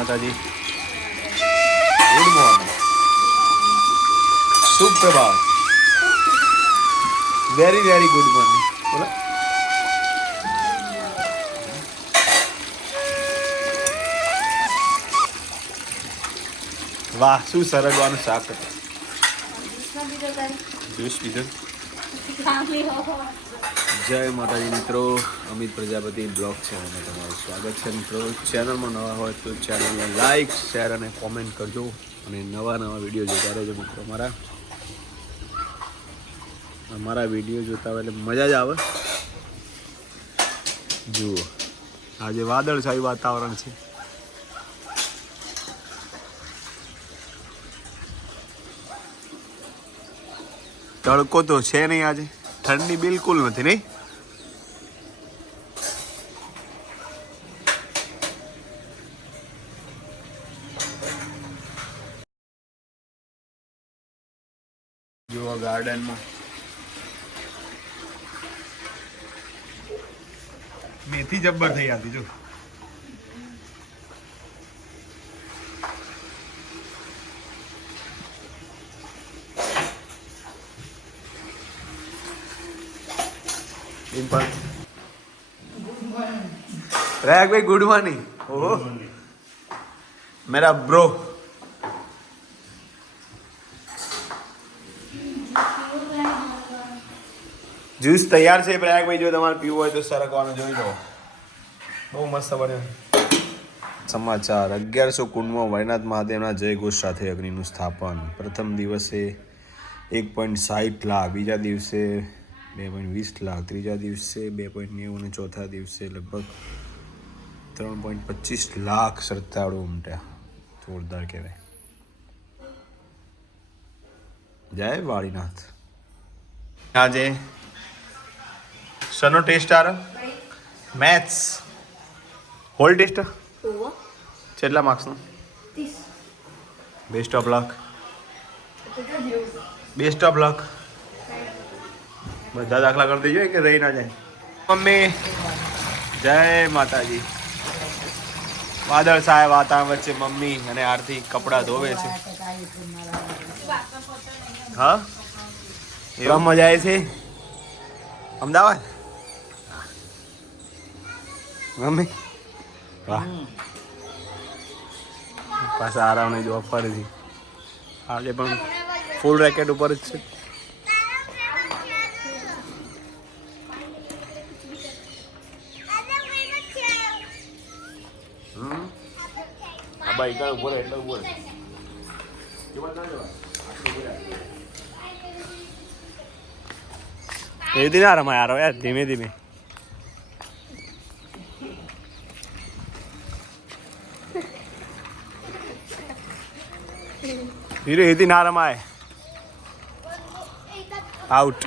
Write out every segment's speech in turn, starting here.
માતાજી. Good morning સુપ્રભાત. Very very good morning બોલો. વાહ શું સરગવાનું શાક હતું? જ્યુસ પીધું જય માતાજી મિત્રો. અમિત પ્રજાપતિ બ્લોગ ચેનલમાં તમારું સ્વાગત છે મિત્રો. ચેનલમાં નવા હોય તો ચેનલને લાઈક શેર અને કોમેન્ટ કરજો. અને નવા નવા વીડિયો જોતા રહેજો મિત્રો અમારા. અમારા વીડિયો જોતા હોય એટલે મજા જ આવે. જુઓ. આજે વાદળછાયું વાતાવરણ છે. તડકો તો છે નહીં આજે. ઠંડી બિલકુલ નથી, નહીં જુઓ ગાર્ડનમાં. મેથી જબ્બર થઈ આવતી જો. ડિમ્પલ રાયક ભાઈ ગુડ મોર્નિંગ ઓહો. મેરા બ્રો જ્યુસ તૈયાર છે પ્રયાગભાઈ, જો તમારે પીવું હોય તો સરકવાનું, જોઈ લો. બહુ મસ્ત બન્યો સમાચાર, અગિયારસો કુંડમાં વૈનાથ મહાદેવના જય ઘોષ સાથે અગ્નિનું સ્થાપન. પ્રથમ દિવસે એક પોઈન્ટ સાઠ લાખ, બીજા દિવસે બે પોઈન્ટ વીસ લાખ, ત્રીજા દિવસે બે પોઈન્ટ નેવું અને ચોથા દિવસે લગભગ ત્રણ પોઈન્ટ પચીસ લાખ શ્રદ્ધાળુ ઉમટ્યા. જોરદાર કહેવાય. જય વાળીનાથ. આજે શનો ટેસ્ટ આરો? મેથ્સ. Whole test? કેટલા માર્ક્સનો? Best of luck best of luck બધા દાખલા કરી દેજો કે રહી ના જાય. મમ્મી જય માતાજી. વાદળ સાહેબ વાતાવરણ વચ્ચે મમ્મી અને આરતી કપડાં ધોવે છે. હા? એવા? મજા આવે છે. અમદાવાદ? મમ્મી વાહ. પાછા આરામ નહીં જોવા ફરીથી આજે પણ ફૂલ રેકેટ ઉપર જ છે. આ બાઈ કાં ઊભો રહે એટલે ઊભો રહે એવી ના રમાય યાર ધીમે ધીમે. ધીરે હેતી ના રમાય આઉટ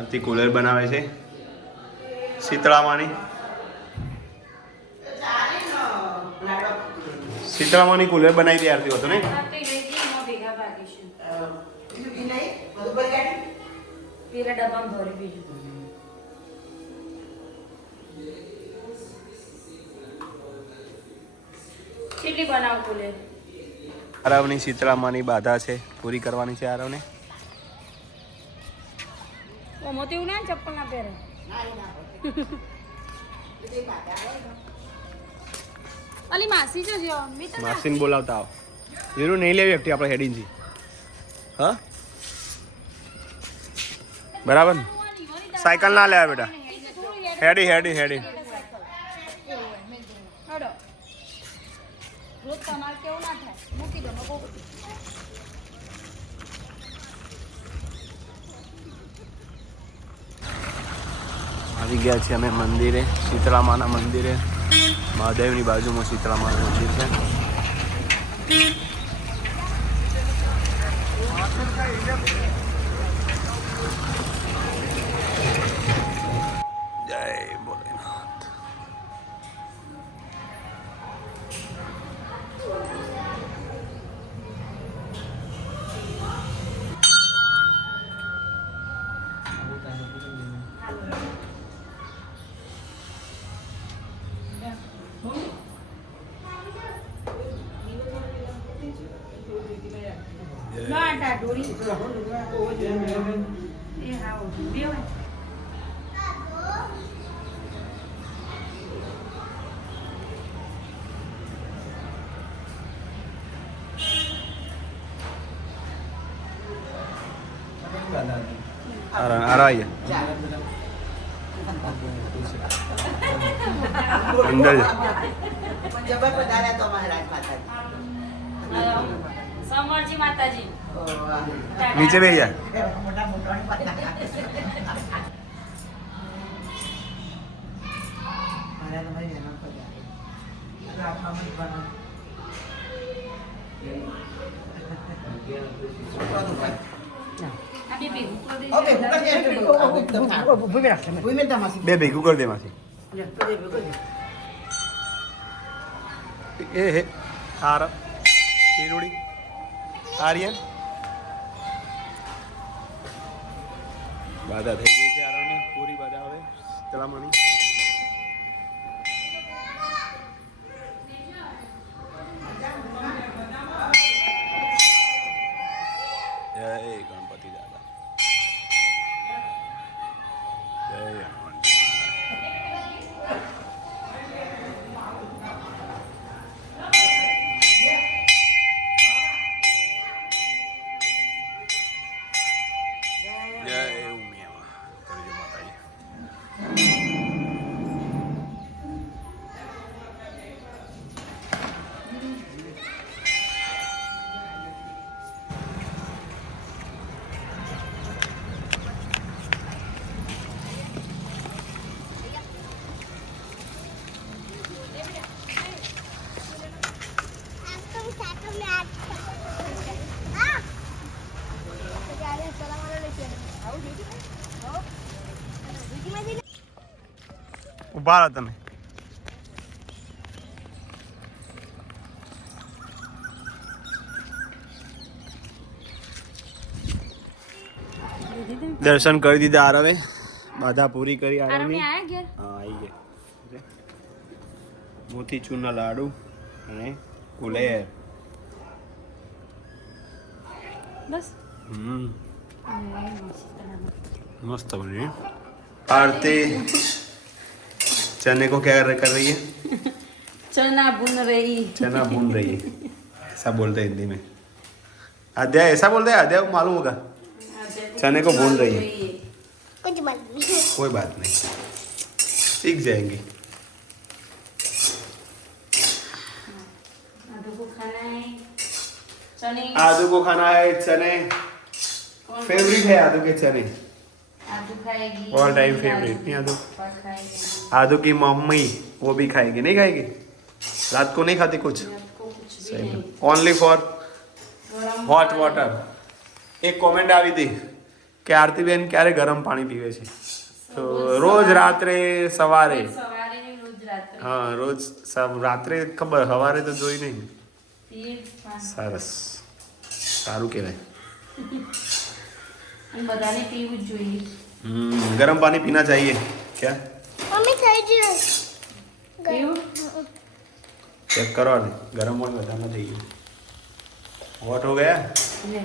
આથી કુલર બનાવે છે શીતળામાની શીતળામાની કુલર બનાવી દે આરતી હતો ને? પેલા ડબ્બામાં ભરી બીજું. કેટલી બનાવ કુલે? આરવની શીતળામાની બાધા છે. પૂરી કરવાની છે આરવને. ઓ મોતી ના ચપ્પલ ના પહેરે. અલી માસી જો જો મી તો માસીને બોલાવતા આવો. વીરુ નહીં લેવી એકટી આપણે હેડીનજી હા? બરાબર ને? સાયકલ ના લેવા બેટા. હેડી હેડી હેડી. આવી ગયા છીએ અમે મંદિરે શીતળામાના મંદિરે. મહાદેવની બાજુમાં શીતળા માનું મંદિર છે. જય ડાઢોળી એ હાવ બે હોય આરા આરા આઈએ અંદર જા. જબર પધાર્યા તો મહારાજ માતાજી સમરજી માતાજી. નીચે બેસી જા. બે ભેગું કરી બે દે માંથી એ હે હાર ઈરુડી આર્યન? બાધા થઈ ગઈ છે આરવની. પૂરી બાધા હવે. તળામાની ઊભા તને દર્શન કરી દીધા આરવે. બાધા પૂરી કરી આરવની હા આવી ગયા મોતીચૂરના લાડુ અને કુલેર હમ. મસ્ત બની. આરતી. चने को क्या कर रही है? चना बुन रही। चना बुन रही है। ऐसा बोलते हिंदी में। अध्याय ऐसा बोलते हैं? अध्याय मालूम होगा। चने को बुन रही है। कुछ बात नहीं कोई बात नहीं। सीख जाएँगे। हाँ। आदू को खाना है। चने। फेवरेट है आदू के चने। आलू खाएगी All time favorite, नहीं आलू? पापा खाएगी आदू की मम्मी वो भी खाएगी नहीं खाएगी रात को नहीं खाती कुछ रात को कुछ भी नहीं ओनली फॉर गरम હોટ पानी। વોટર એક કોમેન્ટ આવી હતી કે આરતીબેન ક્યારે ગરમ પાણી પીવે છે તો રોજ રાત્રે સવારે સવારે ને રોજ રાત્રે હા રોજ સવ- રાત્રે ખબર સવારે તો જોઈ નહીં પીએ જ પાણી. સરસ સારું કહેવાય અને બધાને પીવું જ જોઈએ હમ, ગરમ પાણી પીના चाहिए क्या मम्मी થઈ ગયું પીવું चेक करो ने गरम હોય બધામાં થઈ ગયું હોટ હો ગયા લે.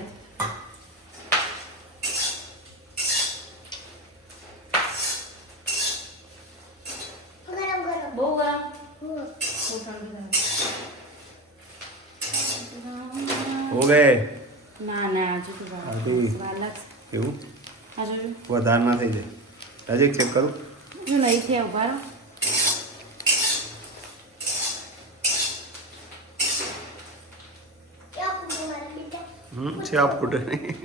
ગરમ ગરમ બહુ ગરમ હમ. એવું? વધારે ના થઈ જાય. હજી ચેક કરું? નહીં થયા ઊભા હમ છે આપ ફૂટે નહીં.